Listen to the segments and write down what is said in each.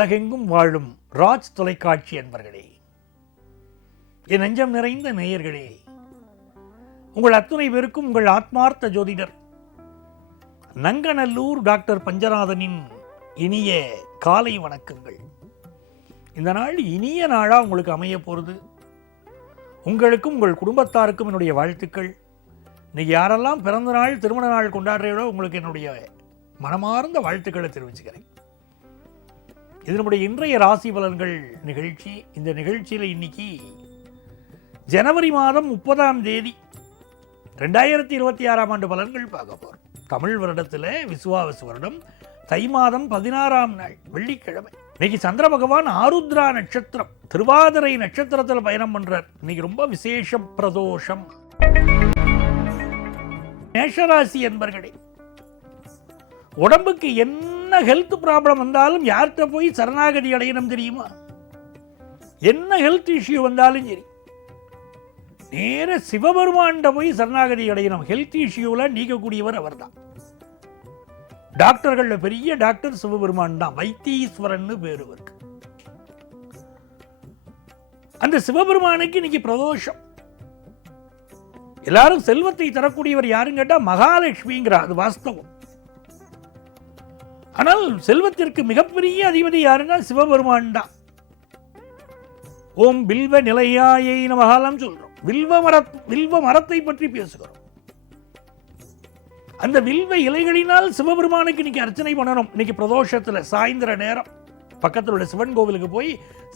உலகெங்கும் வாழும் ராஜ் தொலைக்காட்சி அன்பர்களே, என் நெஞ்சம் நிறைந்த நேயர்களே, உங்கள் அத்துணை பேருக்கும் உங்கள் ஆத்மார்த்த ஜோதிடர் நங்கநல்லூர் டாக்டர் பஞ்சநாதனின் இனிய காலை வணக்கங்கள். இந்த நாள் இனிய நாளாக உங்களுக்கு அமைய போகிறது. உங்களுக்கும் உங்கள் குடும்பத்தாருக்கும் என்னுடைய வாழ்த்துக்கள். இன்னைக்கு யாரெல்லாம் பிறந்த நாள் திருமண நாள் கொண்டாடுறீங்களோ உங்களுக்கு என்னுடைய மனமார்ந்த வாழ்த்துக்களை தெரிவிச்சுக்கிறேன். இது நம்முடைய இன்றைய ராசி பலன்கள் நிகழ்ச்சி. இந்த நிகழ்ச்சியில் இன்னைக்கு ஜனவரி மாதம் 30ஆம் தேதி 2026ஆம் ஆண்டு பலன்கள் பார்க்க போகிறோம். தமிழ் வருடத்தில் விசுவாவசு வருடம் தை மாதம் 16ஆம் நாள் வெள்ளிக்கிழமை. இன்னைக்கு சந்திர பகவான் ஆருத்ரா நட்சத்திரம் திருவாதிரை நட்சத்திரத்தில் பயணம் பண்றார். இன்னைக்கு ரொம்ப விசேஷம், பிரதோஷம். மேஷராசி என்பர்களே, உடம்புக்கு என்ன ஹெல்த் ப்ராப்ளம் வந்தாலும் யார்கிட்ட போய் சரணாகதி அடையணும் தெரியுமா? என்ன ஹெல்த் இஷ்யூ வந்தாலும் சரி, நேர சிவபெருமான்கிட்ட போய் சரணாகதி அடையணும். ஹெல்த் இஷ்யூவில் நீக்கக்கூடியவர் அவர் தான். டாக்டர்கள் பெரிய டாக்டர் சிவபெருமான் தான். வைத்தீஸ்வரன் பேரு இருக்கு. அந்த சிவபெருமானுக்கு இன்னைக்கு பிரதோஷம். எல்லாரும் செல்வத்தை தரக்கூடியவர் யாருன்னு கேட்டா மகாலட்சுமிங்கிறார். அது வாஸ்தவம். ஆனால் செல்வத்திற்கு மிகப்பெரிய அதிபதி யாருன்னா சிவபெருமான் தான். ஓம் வில்வ நிலையாயை நமகாலம் சொல்றோம். வில்வ மரத்தை பற்றி பேசுகிறோம். அந்த வில்வ இலைகளினால் சிவபெருமானுக்கு இன்னைக்கு அர்ச்சனை பண்ணணும். இன்னைக்கு பிரதோஷத்துல சாயந்தர நேரம் பக்கத்தில் உள்ள சிவன் கோவிலுக்கு போய்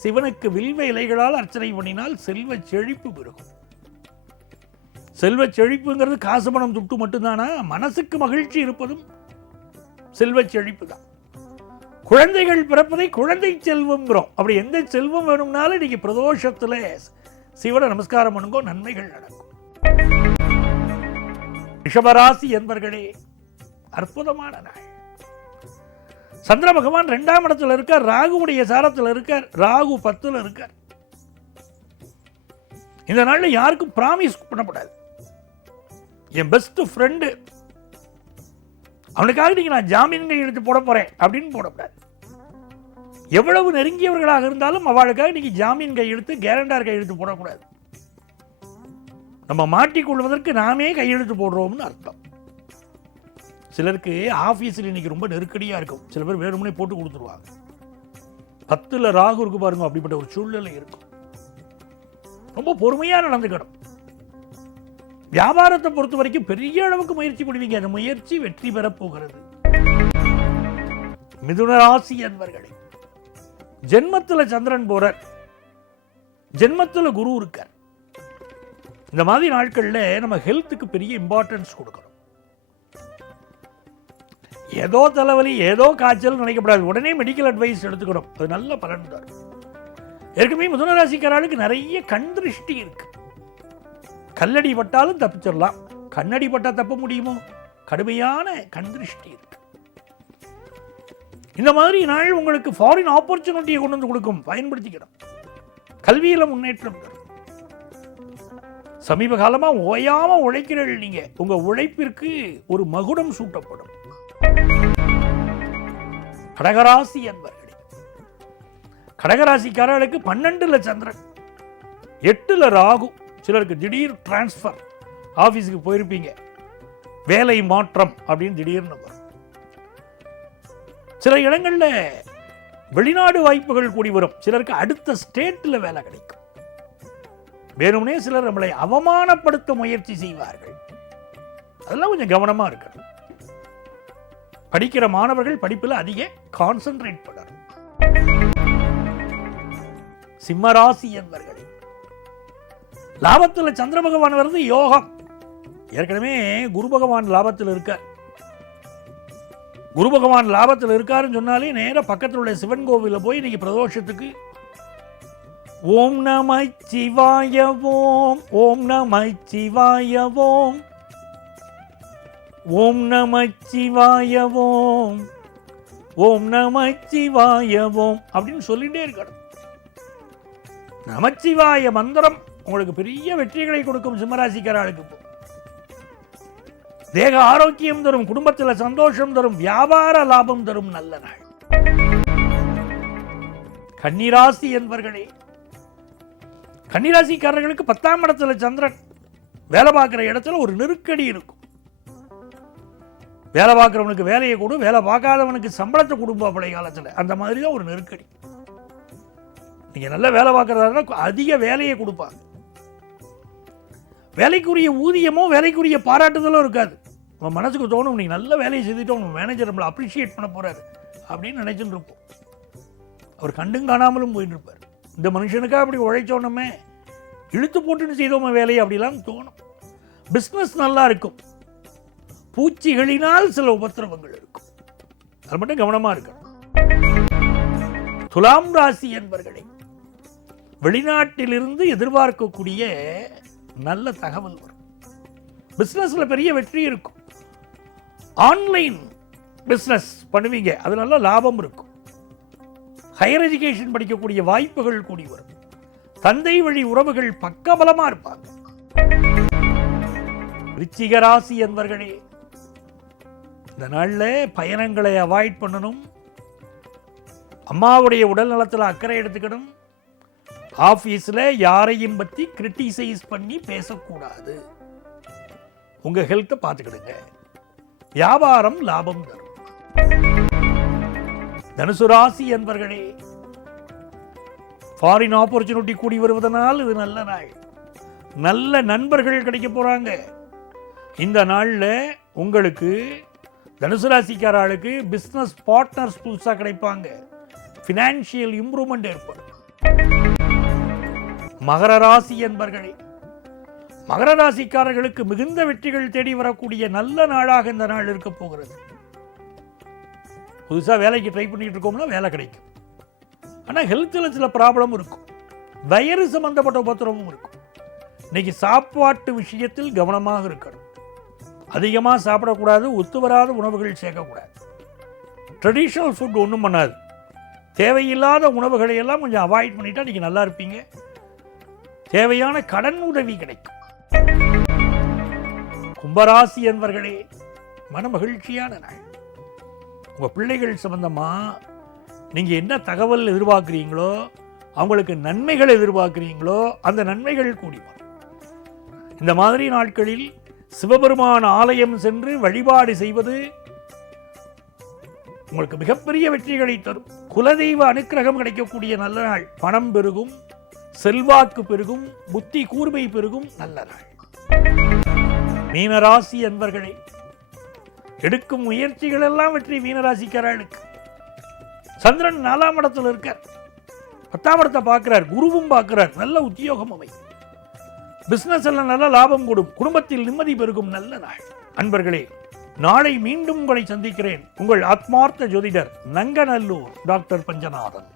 சிவனுக்கு வில்வ இலைகளால் அர்ச்சனை பண்ணினால் செல்வ செழிப்பு பெருகும். செல்வ செழிப்புங்கிறது காசு பணம் துட்டு மட்டும்தானா? மனசுக்கு மகிழ்ச்சி இருப்பதும் செல்வ செழிப்பு தான். குழந்தைகள் பிறப்பதை குழந்தை செல்வம்ங்கிறோம். அப்படி எந்த செல்வம் வேணும்னாலும் இன்னைக்கு பிரதோஷத்துல சிவனை நமஸ்காரம் பண்ணுங்கோ, நன்மைகள் நடக்கும். ரிஷபராசி என்பர்களே, அற்புதமான நாள். சந்திர பகவான் 2ஆம் இடத்துல இருக்கார். ராகுவுடைய சாரத்தில் இருக்கார். ராகு 10ல் இருக்கார். இந்த நாள்ல யாருக்கும் பிராமிஸ் பண்ணக்கூடாது. என் பெஸ்ட் ஃப்ரெண்டு, அவனுக்காக நீங்க நான் ஜாமீன் கையெழுத்து போட போறேன் அப்படின்னு போடக்கூடாது. எவ்வளவு நெருங்கியவர்களாக இருந்தாலும் அவளுக்காக நீங்க ஜாமீன் கையெழுத்து, கேரண்டார் கையெழுத்து போடக்கூடாது. நம்ம மாட்டிக்கொள்வதற்கு நாமே கையெழுத்து போடுறோம்னு அர்த்தம். சிலருக்கு ஆபீஸில் இன்னைக்கு ரொம்ப நெருக்கடியா இருக்கும். சில பேர் வேணும்னே போட்டு கொடுத்துருவாங்க. 10ல் ராகு இருக்கு பாருங்க, அப்படிப்பட்ட ஒரு சூழ்நிலை இருக்கும். ரொம்ப பொறுமையா நடந்துக்கணும். வியாபாரத்தை பொறுத்த வரைக்கும் பெரிய அளவுக்கு முயற்சி பண்ணுவீங்க. அந்த முயற்சி வெற்றி பெறப் போகிறது. மிதுன ராசி என்பர்களே, ஜென்மத்தில் சந்திரன் போறார், ஜென்மத்தில் குரு இருக்கார். இந்த மாதிரி நாட்கள்ல நம்ம ஹெல்த்துக்கு பெரிய இம்பார்ட்டன்ஸ் கொடுக்கணும். ஏதோ தலைவலி, ஏதோ காய்ச்சல் நினைக்கப்படாது. உடனே மெடிக்கல் அட்வைஸ் எடுத்துக்கணும். அது நல்ல பலன் தரும். ஏற்கனவே மிதுன ராசிக்காரர்களுக்கு நிறைய கண் திருஷ்டி இருக்கு. கல்லடி பட்டாலும் தப்பிச்சிடலாம். கண்ணடி பட்டா தப்ப முடியுமோ? கடுமையான கண் திருஷ்டி இருக்கு. இந்த மாதிரி நாள் உங்களுக்கு ஃபாரின் ஆப்பர்ச்சுனிட்டியை கொண்டு வந்து கொடுக்கும். பயன்படுத்திக்கணும். கல்வியில முன்னேற்றம் தரும். சமீப காலமா ஓயாம உழைக்கிறீர்கள். நீங்க உங்க உழைப்பிற்கு ஒரு மகுடம் சூட்டப்படும். கடகராசி என்பர்களே, கடகராசிக்காரர்களுக்கு 12ல் சந்திரன், 8ல் ராகு. சிலருக்கு திடீர் டிரான்ஸ்ஃபர், ஆபீஸுக்கு போயிருப்பீங்க, வேலை மாற்றம் அப்படின்னு திடீர்னு வரும். சில இடங்கள்ல வெளிநாடு வாய்ப்புகள் கூடி வரும். சிலருக்கு அடுத்த ஸ்டேட்ல வேலை கிடைக்கும். வேணும்னே சிலர் நம்மளை அவமானப்படுத்த முயற்சி செய்வார்கள். அதெல்லாம் கொஞ்சம் கவனமா இருக்கணும். படிக்கிற மாணவர்கள் படிப்பில் அதிக கான்சென்ட்ரேட் பண்ணணும். சிம்மராசி என்பர்களே, லாபத்தில் சந்திர பகவான் வருது, யோகம். ஏற்கனவே குரு பகவான் லாபத்தில் இருக்கார். குரு பகவான் லாபத்தில் இருக்காருன்னு சொன்னாலே நேர பக்கத்தில் உள்ள சிவன் கோவில போய் இன்னைக்கு பிரதோஷத்துக்கு ஓம் நம சிவாய ஓம், ஓம் நம சிவாய ஓம், ஓம் நம சிவாய ஓம், ஓம் நம சிவாய ஓம் அப்படின்னு சொல்லிட்டே இருக்கணும். நமச்சிவாய மந்திரம் உங்களுக்கு பெரிய வெற்றிகளை கொடுக்கும். சிம்மராசிக்காரர்களுக்கு தேக ஆரோக்கியம் தரும், குடும்பத்தில் சந்தோஷம் தரும், வியாபார லாபம் தரும் நல்ல நாள். கன்னிராசி என்பர்களே, கன்னிராசிக்காரர்களுக்கு 10ஆம் இடத்துல சந்திரன், வேலை பார்க்குற இடத்துல ஒரு நெருக்கடி இருக்கும். வேலை பார்க்குறவனுக்கு வேலையை கொடு, வேலை பார்க்காதவனுக்கு சம்பளத்தை கொடுப்பா பழைய காலத்தில். அந்த மாதிரி தான் ஒரு நெருக்கடி. நீங்கள் நல்ல வேலை பார்க்குறதா அதிக வேலையை கொடுப்பாங்க. வேலைக்குரிய ஊதியமோ வேலைக்குரிய பாராட்டுதலோ இருக்காது. உன் மனசுக்கு தோணும், நீங்கள் நல்ல வேலையை செஞ்சுட்டு உங்கள் மேனேஜர் நம்மளை அப்ரிஷியேட் பண்ண போகிறாரு அப்படின்னு நினைச்சுட்டு இருப்போம். அவர் கண்டும் காணாமலும் போயிட்டு இருப்பார். இந்த மனுஷனுக்கா அப்படி உழைச்சோன்னமே, இழுத்து போட்டுன்னு செய்தோமே வேலையை அப்படிலாம் தோணும். பிஸ்னஸ் நல்லா இருக்கும், பூச்சிகளினால் சில உபத்திரவங்கள் இருக்கும். அது மட்டும் கவனமாக இருக்கணும். துலாம் ராசி என்பர்களே, வெளிநாட்டிலிருந்து எதிர்பார்க்கக்கூடிய நல்ல தகவல் வரும். பிஸ்னஸில் பெரிய வெற்றி இருக்கும். ஆன்லைன் பிஸ்னஸ் பண்ணுவீங்க, அது நல்ல லாபம் இருக்கும். ஹையர் எஜுகேஷன் படிக்கக்கூடிய வாய்ப்புகள் கூடி வரும். தந்தை வழி உறவுகள் பக்கபலமாக இருப்பாங்க. விருச்சிக ராசி என்பர்களே, இந்த நாளில் பயணங்களை அவாய்ட் பண்ணணும். அம்மாவுடைய உடல் நலத்தில் அக்கறை எடுத்துக்கணும். ஆஃபீஸில் யாரையும் பற்றி கிரிட்டிசைஸ் பண்ணி பேசக்கூடாது. உங்கள் ஹெல்த்தை பார்த்துக்கிடுங்க. வியாபாரம் லாபம் தரும். தனுசு ராசி என்பர்களே, ஃபாரின் ஆப்பர்ச்சுனிட்டி கூடி வருவதனால் இது நல்ல நாள். நல்ல நண்பர்கள் கிடைக்க போகிறாங்க. இந்த நாளில் உங்களுக்கு தனுசு ராசிக்காரர்களுக்கு பிஸ்னஸ் பார்ட்னர்ஸ் புதுசாக கிடைப்பாங்க. ஃபினான்ஷியல் இம்ப்ரூவ்மெண்ட் ஏற்படும். மகர ராசி என்பர்களே, மகர ராசிக்காரர்களுக்கு மிகுந்த வெற்றிகள் தேடி வரக்கூடிய நல்ல நாளாக இந்த நாள் இருக்க போகிறது. புதுசாக வேலைக்கு ட்ரை பண்ணிட்டு இருக்கோம்னா வேலை கிடைக்கும். ஆனால் ஹெல்த்தில் சில ப்ராப்ளம் இருக்கும். வயிறு சம்பந்தப்பட்ட உபத்திரமும் இருக்கும். இன்னைக்கு சாப்பாட்டு விஷயத்தில் கவனமாக இருக்கணும். அதிகமாக சாப்பிடக்கூடாது. ஒத்து வராத உணவுகள் சேர்க்கக்கூடாது. ட்ரெடிஷ்னல் ஃபுட் ஒன்றும் பண்ணாது. தேவையில்லாத உணவுகளை எல்லாம் கொஞ்சம் அவாய்ட் பண்ணிட்டா நீங்கள் நல்லா இருப்பீங்க. தேவையான கடன் உதவி கிடைக்கும். கும்பராசி என்பர்களே, மன மகிழ்ச்சியான நாள். உங்கள் பிள்ளைகள் சம்பந்தமாக நீங்கள் என்ன தகவல் எதிர்பார்க்குறீங்களோ, அவங்களுக்கு நன்மைகள் எதிர்பார்க்குறீங்களோ, அந்த நன்மைகள் கூடி வரும். இந்த மாதிரி நாட்களில் சிவபெருமான் ஆலயம் சென்று வழிபாடு செய்வது உங்களுக்கு மிகப்பெரிய வெற்றிகளை தரும். குலதெய்வ அனுக்கிரகம் கிடைக்கக்கூடிய நல்ல நாள். பணம் பெருகும், செல்வாக்கு பெருகும், புத்தி கூர்மை பெருகும் நல்ல நாள். மீனராசி என்பர்களே, எடுக்கும் முயற்சிகள் எல்லாம் வெற்றி. மீனராசிக்காரர்களுக்கு சந்திரன் 4ஆம் இடத்துல இருக்கார். 10ஆம் இடத்தை பார்க்கிறார், குருவும் பார்க்கிறார். நல்ல உத்தியோகம் அமை. பிசினஸ் எல்லாம் நல்ல லாபம் கொடும். குடும்பத்தில் நிம்மதி பெருகும் நல்ல நாள். அன்பர்களே, நாளை மீண்டும் உங்களை சந்திக்கிறேன். உங்கள் ஆத்மார்த்த ஜோதிடர் நங்கநல்லூர் டாக்டர் பஞ்சநாதன்.